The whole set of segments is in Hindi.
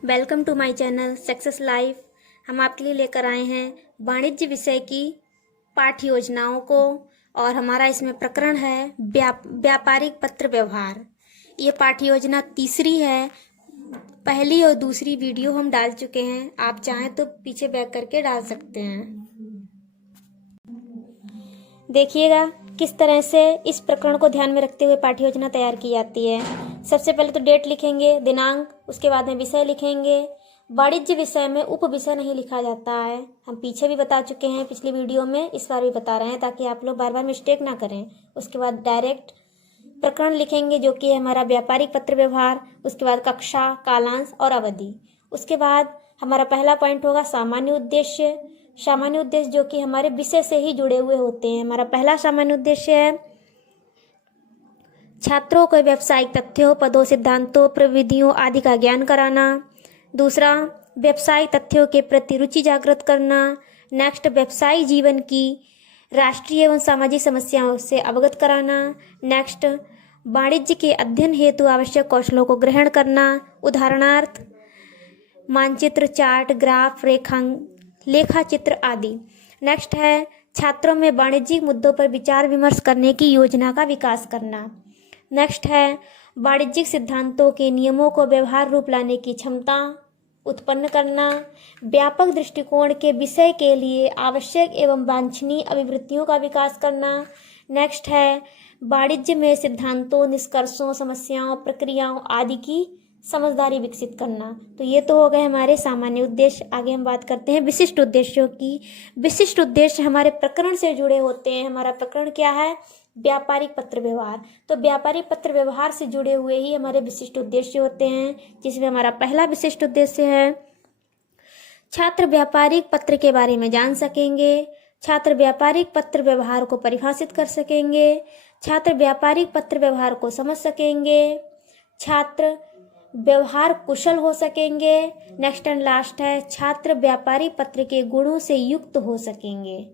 Welcome to my channel success life. हम आपके लिए लेकर आए हैं वाणिज्य विषय की पाठ्य योजनाओं को और हमारा इसमें प्रकरण है व्यापारिक पत्र व्यवहार। ये पाठ्य योजना तीसरी है। पहली और दूसरी वीडियो हम डाल चुके हैं, आप चाहें तो पीछे बैक करके डाल सकते हैं। देखिएगा किस तरह से इस प्रकरण को ध्यान में रखते हुए पाठ्य योजना तैयार की जाती है। सबसे पहले तो डेट लिखेंगे, दिनांक, उसके बाद में विषय लिखेंगे। वाणिज्य विषय में उप विषय नहीं लिखा जाता है, हम पीछे भी बता चुके हैं पिछली वीडियो में, इस बार भी बता रहे हैं ताकि आप लोग बार बार मिस्टेक ना करें। उसके बाद डायरेक्ट प्रकरण लिखेंगे जो कि है हमारा व्यापारिक पत्र व्यवहार। उसके बाद कक्षा, कालांश और अवधि। उसके बाद हमारा पहला पॉइंट होगा सामान्य उद्देश्य। सामान्य उद्देश्य जो कि हमारे विषय से ही जुड़े हुए होते हैं। हमारा पहला सामान्य उद्देश्य है छात्रों को व्यावसायिक तथ्यों, पदों, सिद्धांतों, प्रविधियों आदि का ज्ञान कराना। दूसरा, व्यावसायिक तथ्यों के प्रति रुचि जागृत करना। नेक्स्ट, व्यवसायिक जीवन की राष्ट्रीय एवं सामाजिक समस्याओं से अवगत कराना। नेक्स्ट, वाणिज्य के अध्ययन हेतु आवश्यक कौशलों को ग्रहण करना। उदाहरणार्थ मानचित्र, चार्ट, ग्राफ, लेखा चित्र आदि। नेक्स्ट है छात्रों में वाणिज्यिक मुद्दों पर विचार विमर्श करने की योजना का विकास करना। नेक्स्ट है वाणिज्यिक सिद्धांतों के नियमों को व्यवहार रूप लाने की क्षमता उत्पन्न करना। व्यापक दृष्टिकोण के विषय के लिए आवश्यक एवं वांछनीय अभिवृत्तियों का विकास करना। नेक्स्ट है वाणिज्य में सिद्धांतों, निष्कर्षों, समस्याओं, प्रक्रियाओं आदि की समझदारी विकसित करना। तो ये तो हो गए हमारे सामान्य उद्देश्य। आगे हम बात करते हैं विशिष्ट उद्देश्यों की। विशिष्ट उद्देश्य हमारे प्रकरण से जुड़े होते हैं। हमारा प्रकरण क्या है? व्यापारिक पत्र व्यवहार। तो व्यापारिक पत्र व्यवहार से जुड़े हुए ही हमारे विशिष्ट उद्देश्य होते हैं, जिसमें हमारा पहला विशिष्ट उद्देश्य है छात्र व्यापारिक पत्र के बारे में जान सकेंगे। छात्र व्यापारिक पत्र व्यवहार को परिभाषित कर सकेंगे। छात्र व्यापारिक पत्र व्यवहार को समझ सकेंगे। छात्र व्यवहार कुशल हो सकेंगे। नेक्स्ट एंड लास्ट है छात्र व्यापारिक पत्र के गुणों से युक्त हो सकेंगे।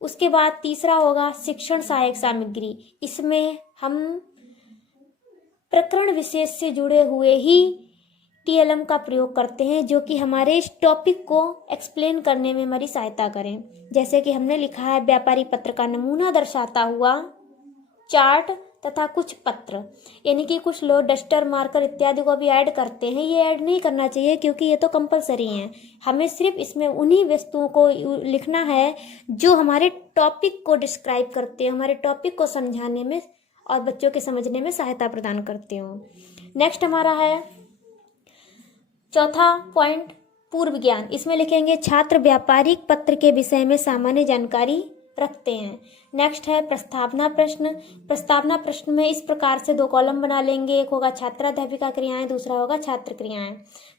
उसके बाद तीसरा होगा शिक्षण सहायक सामग्री। इसमें हम प्रकरण विशेष से जुड़े हुए ही टीएलएम का प्रयोग करते हैं, जो कि हमारे इस टॉपिक को एक्सप्लेन करने में हमारी सहायता करें। जैसे कि हमने लिखा है व्यापारिक पत्र का नमूना दर्शाता हुआ चार्ट तथा कुछ पत्र, यानी कि कुछ लोग डस्टर, मार्कर इत्यादि को भी ऐड करते हैं। ये ऐड नहीं करना चाहिए क्योंकि ये तो कंपलसरी हैं। हमें सिर्फ इसमें उन्हीं वस्तुओं को लिखना है जो हमारे टॉपिक को डिस्क्राइब करते हैं, हमारे टॉपिक को समझाने में और बच्चों के समझने में सहायता प्रदान करते हो। नेक्स्ट हमारा है चौथा पॉइंट पूर्व ज्ञान। इसमें लिखेंगे छात्र व्यापारिक पत्र के विषय में सामान्य जानकारी रखते हैं। नेक्स्ट है प्रस्तावना प्रश्न। प्रस्तावना प्रश्न में इस प्रकार से 2 कॉलम बना लेंगे, एक होगा छात्राध्यापिका क्रियाएं, दूसरा होगा छात्र क्रियाएं।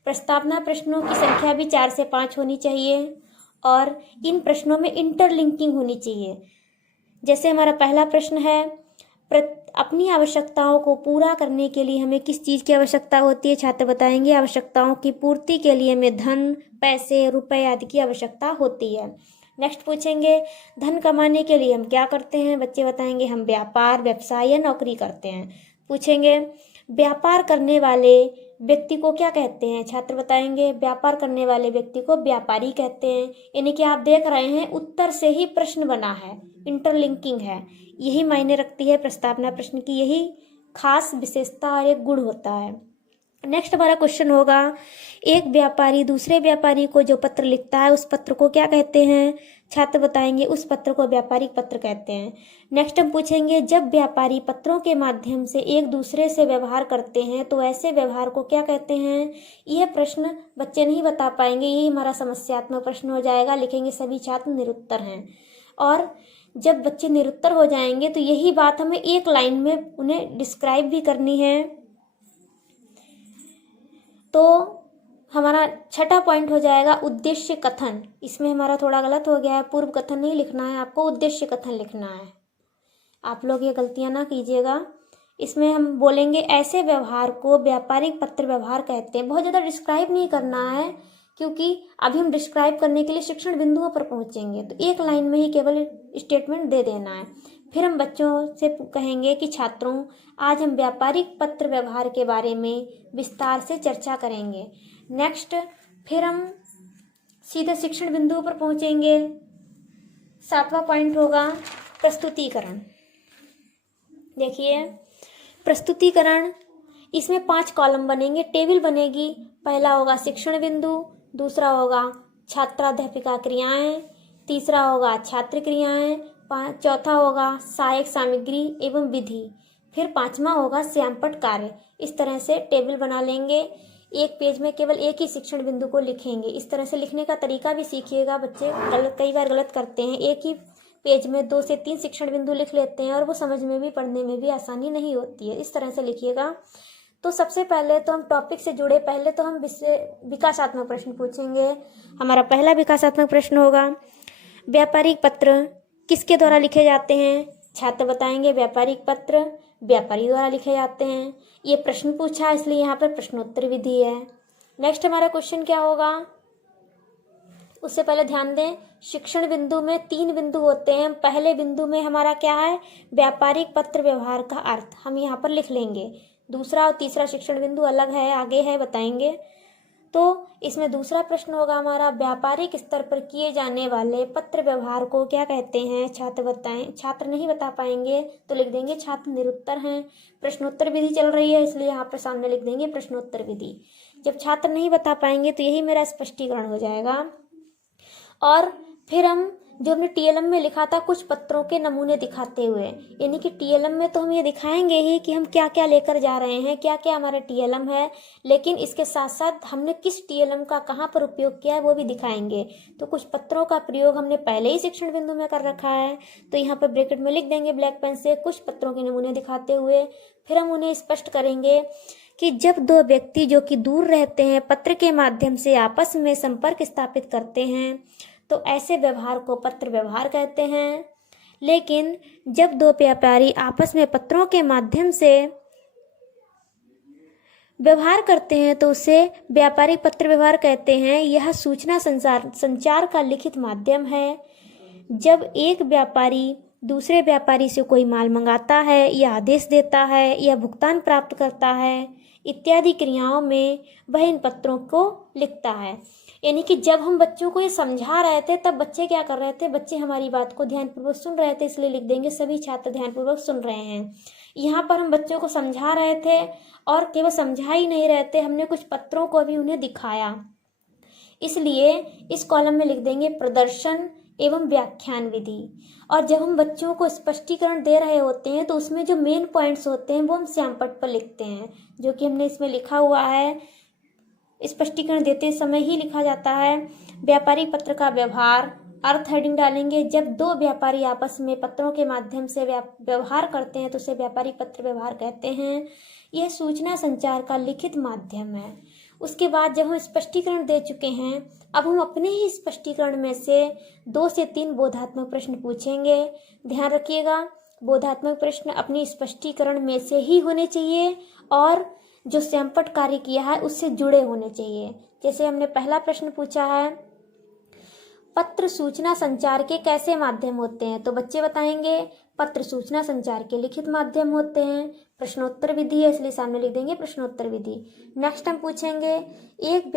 प्रस्तावना प्रश्नों की संख्या भी 4 से 5 होनी चाहिए और इन प्रश्नों में इंटरलिंकिंग होनी चाहिए। जैसे हमारा पहला प्रश्न है अपनी आवश्यकताओं को पूरा करने के लिए हमें किस चीज़ की आवश्यकता होती है? छात्र बताएंगे आवश्यकताओं की पूर्ति के लिए हमें धन, पैसे, रुपए आदि की आवश्यकता होती है। नेक्स्ट पूछेंगे धन कमाने के लिए हम क्या करते हैं? बच्चे बताएंगे हम व्यापार, व्यवसाय या नौकरी करते हैं। पूछेंगे व्यापार करने वाले व्यक्ति को क्या कहते हैं? छात्र बताएंगे व्यापार करने वाले व्यक्ति को व्यापारी कहते हैं। यानी कि आप देख रहे हैं उत्तर से ही प्रश्न बना है, इंटरलिंकिंग है। यही मायने रखती है प्रस्तावना प्रश्न की, यही खास विशेषता और एक गुण होता है। नेक्स्ट हमारा क्वेश्चन होगा एक व्यापारी दूसरे व्यापारी को जो पत्र लिखता है उस पत्र को क्या कहते हैं? छात्र बताएंगे उस पत्र को व्यापारिक पत्र कहते हैं। नेक्स्ट हम पूछेंगे जब व्यापारी पत्रों के माध्यम से एक दूसरे से व्यवहार करते हैं तो ऐसे व्यवहार को क्या कहते हैं? यह प्रश्न बच्चे नहीं बता पाएंगे, यही हमारा समस्यात्मक प्रश्न हो जाएगा। लिखेंगे सभी छात्र निरुत्तर हैं। और जब बच्चे निरुत्तर हो जाएंगे तो यही बात हमें एक लाइन में उन्हें डिस्क्राइब भी करनी है। तो हमारा छठा पॉइंट हो जाएगा उद्देश्य कथन। इसमें हमारा थोड़ा गलत हो गया है, पूर्व कथन नहीं लिखना है, आपको उद्देश्य कथन लिखना है। आप लोग ये गलतियां ना कीजिएगा। इसमें हम बोलेंगे ऐसे व्यवहार को व्यापारिक पत्र व्यवहार कहते हैं। बहुत ज़्यादा डिस्क्राइब नहीं करना है क्योंकि अभी हम डिस्क्राइब करने के लिए शिक्षण बिंदुओं पर पहुंचेंगे, तो एक लाइन में ही केवल स्टेटमेंट दे देना है। फिर हम बच्चों से कहेंगे कि छात्रों आज हम व्यापारिक पत्र व्यवहार के बारे में विस्तार से चर्चा करेंगे। नेक्स्ट फिर हम सीधे शिक्षण बिंदु पर पहुंचेंगे। 7वां पॉइंट होगा प्रस्तुतिकरण। देखिए प्रस्तुतिकरण, इसमें 5 कॉलम बनेंगे, टेबल बनेगी। पहला होगा शिक्षण बिंदु, दूसरा होगा छात्राध्यापिका क्रियाएं, तीसरा होगा छात्र क्रियाएं, चौथा होगा सहायक सामग्री एवं विधि, फिर 5वां होगा श्यामपट्ट कार्य। इस तरह से टेबल बना लेंगे। एक पेज में केवल एक ही शिक्षण बिंदु को लिखेंगे। इस तरह से लिखने का तरीका भी सीखिएगा। बच्चे कई बार गलत करते हैं, एक ही पेज में 2 से 3 शिक्षण बिंदु लिख लेते हैं और वो समझ में भी पढ़ने में भी आसानी नहीं होती है। इस तरह से लिखिएगा। तो सबसे पहले तो हम टॉपिक से जुड़े, पहले तो हम विकासात्मक प्रश्न पूछेंगे। हमारा पहला विकासात्मक प्रश्न होगा, व्यापारिक पत्र किसके द्वारा लिखे जाते हैं? छात्र बताएंगे व्यापारिक पत्र व्यापारी द्वारा लिखे जाते हैं। ये प्रश्न पूछा है, इसलिए यहाँ पर प्रश्नोत्तर विधि है। नेक्स्ट हमारा क्वेश्चन क्या होगा, उससे पहले ध्यान दें, शिक्षण बिंदु में 3 बिंदु होते हैं। पहले बिंदु में हमारा क्या है, व्यापारिक पत्र व्यवहार का अर्थ हम यहाँ पर लिख लेंगे। दूसरा और तीसरा शिक्षण बिंदु अलग है, आगे है, बताएंगे। तो इसमें दूसरा प्रश्न होगा हमारा, व्यापारिक स्तर पर किए जाने वाले पत्र व्यवहार को क्या कहते हैं? छात्र बताएं। छात्र नहीं बता पाएंगे तो लिख देंगे छात्र निरुत्तर हैं। प्रश्नोत्तर विधि चल रही है, इसलिए यहाँ पर सामने लिख देंगे प्रश्नोत्तर विधि। जब छात्र नहीं बता पाएंगे तो यही मेरा स्पष्टीकरण हो जाएगा। और फिर हम जो हमने टीएलएम में लिखा था, कुछ पत्रों के नमूने दिखाते हुए, यानी कि टीएलएम में तो हम ये दिखाएंगे ही कि हम क्या क्या लेकर जा रहे हैं, क्या क्या हमारा टीएलएम है, लेकिन इसके साथ साथ हमने किस टीएलएम का कहाँ पर उपयोग किया है वो भी दिखाएंगे। तो कुछ पत्रों का प्रयोग हमने पहले ही शिक्षण बिंदु में कर रखा है, तो यहाँ पर ब्रैकेट में लिख देंगे ब्लैक पेन से, कुछ पत्रों के नमूने दिखाते हुए। फिर हम उन्हें स्पष्ट करेंगे कि जब 2 व्यक्ति जो कि दूर रहते हैं पत्र के माध्यम से आपस में संपर्क स्थापित करते हैं तो ऐसे व्यवहार को पत्र व्यवहार कहते हैं। लेकिन जब 2 व्यापारी आपस में पत्रों के माध्यम से व्यवहार करते हैं तो उसे व्यापारिक पत्र व्यवहार कहते हैं। यह सूचना संचार का लिखित माध्यम है। जब एक व्यापारी दूसरे व्यापारी से कोई माल मंगाता है या आदेश देता है या भुगतान प्राप्त करता है इत्यादि क्रियाओं में वह इन पत्रों को लिखता है। यानी कि जब हम बच्चों को ये समझा रहे थे तब बच्चे क्या कर रहे थे, बच्चे हमारी बात को ध्यानपूर्वक सुन रहे थे, इसलिए लिख देंगे सभी छात्र ध्यानपूर्वक सुन रहे हैं। यहाँ पर हम बच्चों को समझा रहे थे और केवल समझा ही नहीं रहे थे, हमने कुछ पत्रों को भी उन्हें दिखाया, इसलिए इस कॉलम में लिख देंगे प्रदर्शन एवं व्याख्यान विधि। और जब हम बच्चों को स्पष्टीकरण दे रहे होते हैं तो उसमें जो मेन पॉइंट्स होते हैं वो हम श्यामपट्ट पर लिखते हैं, जो कि हमने इसमें लिखा हुआ है। स्पष्टीकरण देते समय ही लिखा जाता है व्यापारिक पत्र का व्यवहार, अर्थ हेडिंग डालेंगे। जब 2 व्यापारी आपस में पत्रों के माध्यम से व्यवहार करते हैं तो उसे व्यापारिक पत्र व्यवहार कहते हैं। यह सूचना संचार का लिखित माध्यम है। उसके बाद जब हम स्पष्टीकरण दे चुके हैं, अब हम अपने ही स्पष्टीकरण में से 2 से 3 बोधात्मक प्रश्न पूछेंगे। ध्यान रखिएगा, बोधात्मक प्रश्न अपनी स्पष्टीकरण में से ही होने चाहिए और जो श्यामपट्ट कार्य किया है उससे जुड़े होने चाहिए। जैसे हमने पहला प्रश्न पूछा है, पत्र सूचना संचार के कैसे माध्यम होते हैं? तो बच्चे बताएंगे पत्र सूचना संचार के लिखित माध्यम होते हैं। प्रश्नोत्तर विधि है, इसलिए सामने लिख देंगे प्रश्नोत्तर विधि। नेक्स्ट हम पूछेंगे, एक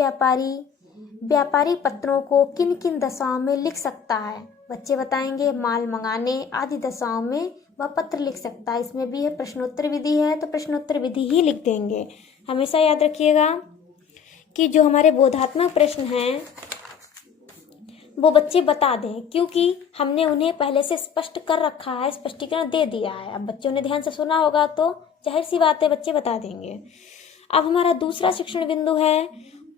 व्यापारी पत्रों को किन किन दशाओं में लिख सकता है? बच्चे बताएंगे माल मंगाने आदि दशाओं में वह पत्र लिख सकता है। इसमें भी है प्रश्नोत्तर विधि है, तो प्रश्नोत्तर विधि ही लिख देंगे। हमेशा याद रखिएगा कि जो हमारे बोधात्मक प्रश्न हैं वो बच्चे बता दें, क्योंकि हमने उन्हें पहले से स्पष्ट कर रखा है, स्पष्टीकरण दे दिया है। अब बच्चों ने ध्यान से सुना होगा तो जाहिर सी बात है बच्चे बता देंगे। अब हमारा दूसरा शिक्षण बिंदु है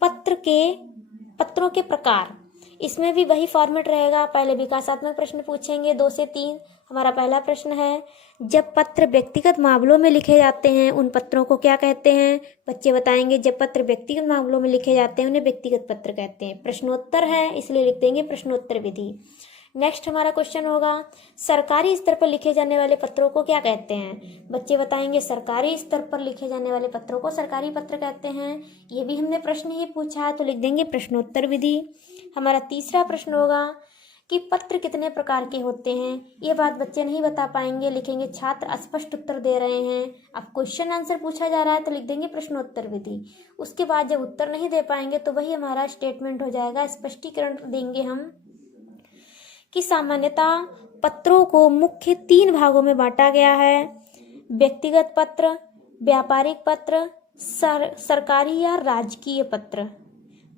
पत्रों के प्रकार। इसमें भी वही फॉर्मेट रहेगा, पहले विकासात्मक प्रश्न पूछेंगे 2 से 3। हमारा पहला प्रश्न है, जब पत्र व्यक्तिगत मामलों में लिखे जाते हैं उन पत्रों को क्या कहते हैं? बच्चे बताएंगे जब पत्र व्यक्तिगत मामलों में लिखे जाते हैं उन्हें व्यक्तिगत पत्र कहते हैं। प्रश्नोत्तर है, इसलिए लिख देंगे प्रश्नोत्तर विधि। नेक्स्ट हमारा क्वेश्चन होगा, सरकारी स्तर पर लिखे जाने वाले पत्रों को क्या कहते हैं? बच्चे बताएंगे सरकारी स्तर पर लिखे जाने वाले पत्रों को सरकारी पत्र कहते हैं। ये भी हमने प्रश्न ही पूछा है, तो लिख देंगे प्रश्नोत्तर विधि। हमारा तीसरा प्रश्न होगा, कि पत्र कितने प्रकार के होते हैं। ये बात बच्चे नहीं बता पाएंगे, लिखेंगे छात्र अस्पष्ट उत्तर दे रहे हैं। अब क्वेश्चन आंसर पूछा जा रहा है तो लिख देंगे प्रश्नोत्तर विधि। उसके बाद जब उत्तर नहीं दे पाएंगे तो वही हमारा स्टेटमेंट हो जाएगा, स्पष्टीकरण देंगे हम कि सामान्यतः पत्रों को मुख्य 3 भागों में बांटा गया है, व्यक्तिगत पत्र, व्यापारिक पत्र, सरकारी या राजकीय पत्र।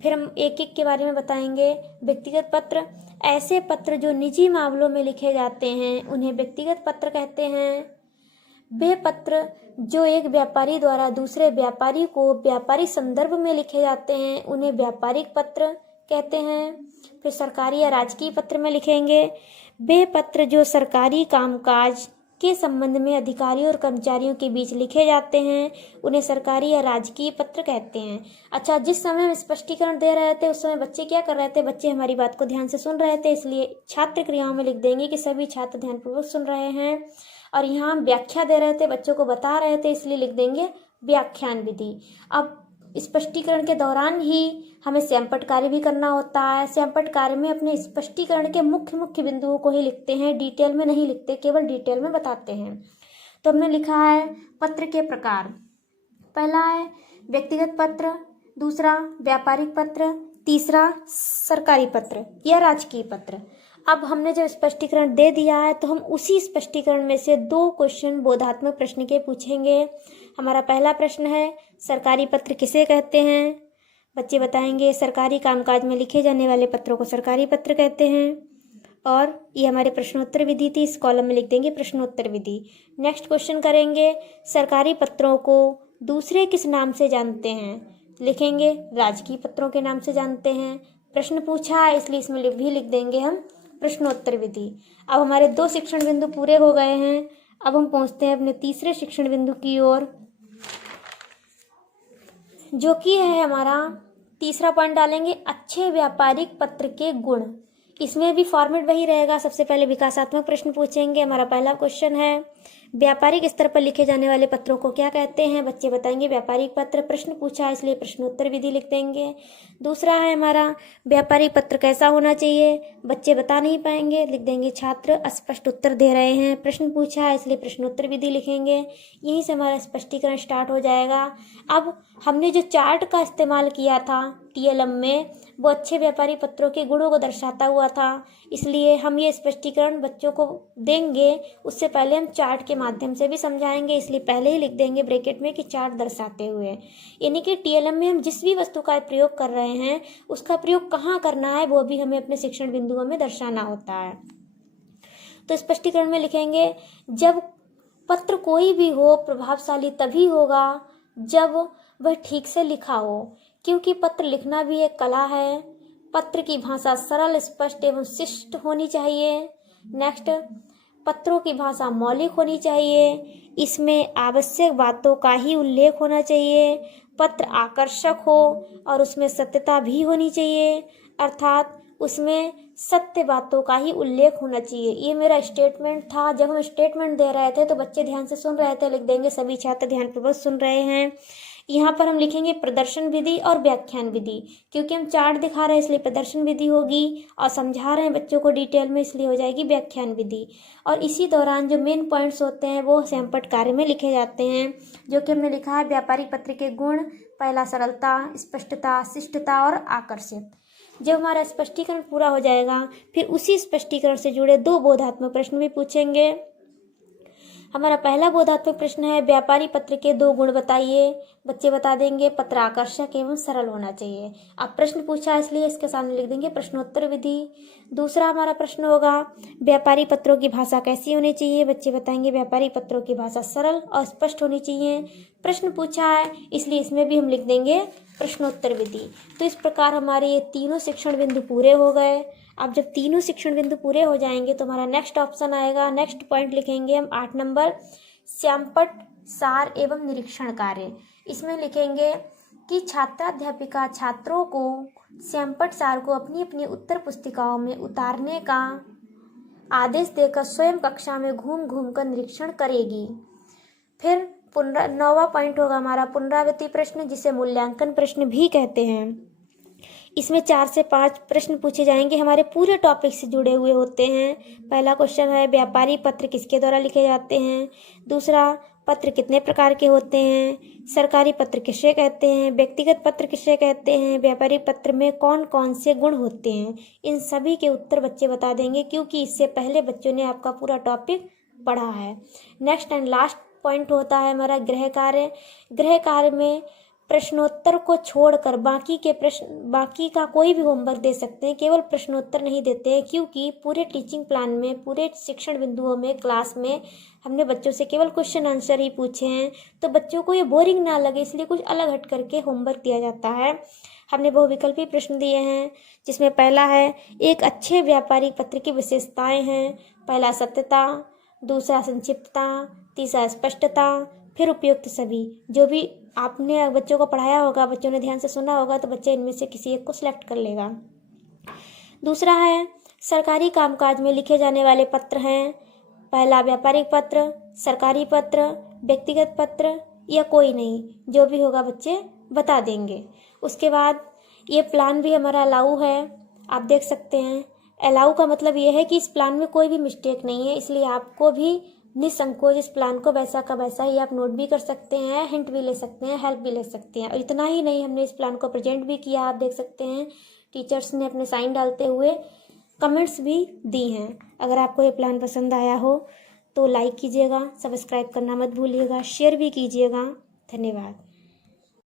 फिर हम एक एक के बारे में बताएंगे। व्यक्तिगत पत्र, ऐसे पत्र जो निजी मामलों में लिखे जाते हैं उन्हें व्यक्तिगत पत्र कहते हैं। वे पत्र जो एक व्यापारी द्वारा दूसरे व्यापारी को व्यापारी संदर्भ में लिखे जाते हैं उन्हें व्यापारिक पत्र कहते हैं। फिर सरकारी या राजकीय पत्र में लिखेंगे वे पत्र जो सरकारी कामकाज के संबंध में अधिकारियों और कर्मचारियों के बीच लिखे जाते हैं उन्हें सरकारी या राजकीय पत्र कहते हैं। अच्छा, जिस समय हम स्पष्टीकरण दे रहे थे उस समय बच्चे क्या कर रहे थे? बच्चे हमारी बात को ध्यान से सुन रहे थे, इसलिए छात्र क्रियाओं में लिख देंगे कि सभी छात्र ध्यानपूर्वक सुन रहे हैं। और यहाँ हम व्याख्या दे रहे थे, बच्चों को बता रहे थे, इसलिए लिख देंगे व्याख्यान विधि। अब स्पष्टीकरण के दौरान ही हमें सैंपट कार्य भी करना होता है। सैंपट कार्य में अपने स्पष्टीकरण के मुख्य मुख्य बिंदुओं को ही लिखते हैं, डिटेल में नहीं लिखते, केवल डिटेल में बताते हैं। तो हमने लिखा है पत्र के प्रकार। पहला है व्यक्तिगत पत्र, दूसरा व्यापारिक पत्र, तीसरा सरकारी पत्र या राजकीय पत्र। अब हमने जब स्पष्टीकरण दे दिया है तो हम उसी स्पष्टीकरण में से 2 क्वेश्चन बोधात्मक प्रश्न के पूछेंगे। हमारा पहला प्रश्न है सरकारी पत्र किसे कहते हैं? बच्चे बताएंगे सरकारी कामकाज में लिखे जाने वाले पत्रों को सरकारी पत्र कहते हैं। और ये हमारे प्रश्नोत्तर विधि थी, इस कॉलम में लिख देंगे प्रश्नोत्तर विधि। नेक्स्ट क्वेश्चन करेंगे सरकारी पत्रों को दूसरे किस नाम से जानते हैं? लिखेंगे राजकीय पत्रों के नाम से जानते हैं। प्रश्न पूछा है इसलिए इसमें भी लिख देंगे हम प्रश्नोत्तर विधि। अब हमारे 2 शिक्षण बिंदु पूरे हो गए हैं। अब हम पहुंचते हैं अपने तीसरे शिक्षण बिंदु की ओर, जो कि है हमारा तीसरा पॉइंट डालेंगे अच्छे व्यापारिक पत्र के गुण। इसमें भी फॉर्मेट वही रहेगा। सबसे पहले विकासात्मक प्रश्न पूछेंगे। हमारा पहला क्वेश्चन है व्यापारिक स्तर पर लिखे जाने वाले पत्रों को क्या कहते हैं? बच्चे बताएंगे व्यापारिक पत्र। प्रश्न पूछा इसलिए प्रश्नोत्तर विधि लिख देंगे। दूसरा है हमारा व्यापारिक पत्र कैसा होना चाहिए? बच्चे बता नहीं पाएंगे, लिख देंगे छात्र अस्पष्ट उत्तर दे रहे हैं। प्रश्न पूछा है इसलिए प्रश्नोत्तर विधि लिखेंगे। यहीं से हमारा स्पष्टीकरण स्टार्ट हो जाएगा। अब हमने जो चार्ट का इस्तेमाल किया था TLM में वो अच्छे व्यापारी पत्रों के गुणों को दर्शाता हुआ था, इसलिए हम ये स्पष्टीकरण बच्चों को देंगे उससे पहले हम चार्ट के माध्यम से भी समझाएंगे, इसलिए पहले ही लिख देंगे ब्रैकेट में कि चार्ट दर्शाते हुए। यानी कि TLM में हम जिस भी वस्तु का प्रयोग कर रहे हैं उसका प्रयोग कहाँ करना है वो भी हमें अपने शिक्षण बिंदुओं में दर्शाना होता है। तो स्पष्टीकरण में लिखेंगे जब पत्र कोई भी हो प्रभावशाली तभी होगा जब वह ठीक से लिखा हो, क्योंकि पत्र लिखना भी एक कला है। पत्र की भाषा सरल, स्पष्ट एवं शिष्ट होनी चाहिए। नेक्स्ट, पत्रों की भाषा मौलिक होनी चाहिए। इसमें आवश्यक बातों का ही उल्लेख होना चाहिए। पत्र आकर्षक हो और उसमें सत्यता भी होनी चाहिए, अर्थात उसमें सत्य बातों का ही उल्लेख होना चाहिए। ये मेरा स्टेटमेंट था। जब हम स्टेटमेंट दे रहे थे तो बच्चे ध्यान से सुन रहे थे, लिख देंगे सभी छात्र ध्यानपूर्वक सुन रहे हैं। यहाँ पर हम लिखेंगे प्रदर्शन विधि और व्याख्यान विधि, क्योंकि हम चार्ट दिखा रहे हैं इसलिए प्रदर्शन विधि होगी, और समझा रहे हैं बच्चों को डिटेल में इसलिए हो जाएगी व्याख्यान विधि। और इसी दौरान जो मेन पॉइंट्स होते हैं वो सैंपट कार्य में लिखे जाते हैं, जो कि हमने लिखा है व्यापारिक पत्र के गुण। पहला सरलता, स्पष्टता, शिष्टता और आकर्षित। जब हमारा स्पष्टीकरण पूरा हो जाएगा फिर उसी स्पष्टीकरण से जुड़े 2 बोधात्मक प्रश्न भी पूछेंगे। हमारा पहला बोधात्मक प्रश्न है व्यापारी पत्र के 2 गुण बताइए। बच्चे बता देंगे पत्र आकर्षक एवं सरल होना चाहिए। अब प्रश्न पूछा इसलिए इसके सामने लिख देंगे प्रश्नोत्तर विधि। दूसरा हमारा प्रश्न होगा व्यापारी पत्रों की भाषा कैसी होनी चाहिए। बच्चे बताएंगे व्यापारी पत्रों की भाषा सरल और स्पष्ट होनी चाहिए। प्रश्न पूछा है इसलिए इसमें भी हम लिख देंगे प्रश्नोत्तर विधि। तो इस प्रकार हमारे ये तीनों शिक्षण बिंदु पूरे हो गए। अब जब तीनों शिक्षण बिंदु पूरे हो जाएंगे तो हमारा नेक्स्ट ऑप्शन आएगा, नेक्स्ट पॉइंट लिखेंगे हम 8 नंबर, सैंपट सार एवं निरीक्षण कार्य। इसमें लिखेंगे कि छात्राध्यापिका छात्रों को सैंपट सार को अपनी अपनी उत्तर पुस्तिकाओं में उतारने का आदेश देकर स्वयं कक्षा में घूम घूम कर निरीक्षण करेगी। फिर 9वां पॉइंट होगा हमारा पुनरावृत्ति प्रश्न, जिसे मूल्यांकन प्रश्न भी कहते हैं। इसमें 4 से 5 प्रश्न पूछे जाएंगे, हमारे पूरे टॉपिक से जुड़े हुए होते हैं। पहला क्वेश्चन है व्यापारी पत्र किसके द्वारा लिखे जाते हैं। दूसरा, पत्र कितने प्रकार के होते हैं। सरकारी पत्र किसे कहते हैं। व्यक्तिगत पत्र किसे कहते हैं। व्यापारी पत्र में कौन कौन से गुण होते हैं। इन सभी के उत्तर बच्चे बता देंगे, क्योंकि इससे पहले बच्चों ने आपका पूरा टॉपिक पढ़ा है। नेक्स्ट एंड लास्ट पॉइंट होता है हमारा गृह कार्य। गृह कार्य में प्रश्नोत्तर को छोड़कर बाकी का कोई भी होमवर्क दे सकते हैं, केवल प्रश्नोत्तर नहीं देते हैं, क्योंकि पूरे टीचिंग प्लान में, पूरे शिक्षण बिंदुओं में, क्लास में हमने बच्चों से केवल क्वेश्चन आंसर ही पूछे हैं, तो बच्चों को ये बोरिंग ना लगे, इसलिए कुछ अलग हट करके होमवर्क दिया जाता है। हमने बहुविकल्पी प्रश्न दिए हैं, जिसमें पहला है एक अच्छे व्यापारिक पत्र की विशेषताएं हैं। पहला सत्यता, दूसरा संक्षिप्तता, तीसरा स्पष्टता, फिर उपयुक्त सभी। जो भी आपने बच्चों को पढ़ाया होगा, बच्चों ने ध्यान से सुना होगा, तो बच्चे इनमें से किसी एक को सिलेक्ट कर लेगा। दूसरा है सरकारी कामकाज में लिखे जाने वाले पत्र हैं। पहला व्यापारिक पत्र, सरकारी पत्र, व्यक्तिगत पत्र या कोई नहीं, जो भी होगा बच्चे बता देंगे। उसके बाद ये प्लान भी हमारा अलाउ है, आप देख सकते हैं। अलाउ का मतलब ये है कि इस प्लान में कोई भी मिस्टेक नहीं है, इसलिए आपको भी निसंकोच इस प्लान को वैसा का वैसा ही आप नोट भी कर सकते हैं, हिंट भी ले सकते हैं, हेल्प भी ले सकते हैं। और इतना ही नहीं, हमने इस प्लान को प्रेजेंट भी किया, आप देख सकते हैं। टीचर्स ने अपने साइन डालते हुए कमेंट्स भी दी हैं। अगर आपको ये प्लान पसंद आया हो तो लाइक कीजिएगा, सब्सक्राइब करना मत भूलिएगा, शेयर भी कीजिएगा। धन्यवाद।